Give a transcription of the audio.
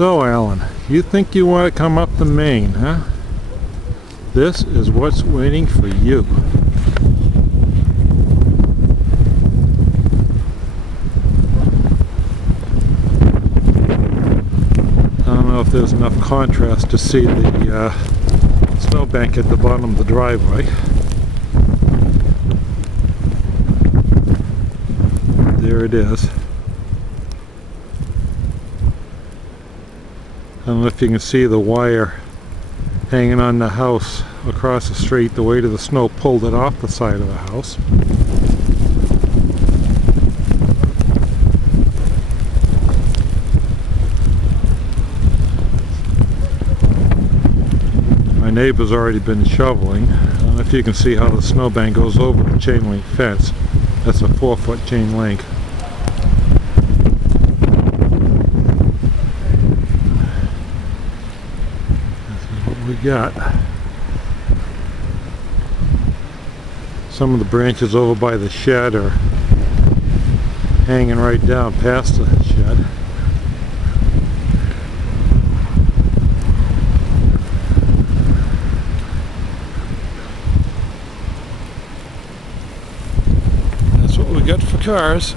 So Alan, you think you want to come up to Maine, huh? This is what's waiting for you. I don't know if there's enough contrast to see the snowbank at the bottom of the driveway. There it is. I don't know if you can see the wire hanging on the house across the street. The weight of the snow pulled it off the side of the house. My neighbor's already been shoveling. I don't know if you can see how the snowbank goes over the chain link fence. That's a 4-foot chain link. We got some of the branches over by the shed are hanging right down past the shed. That's what we got for cars.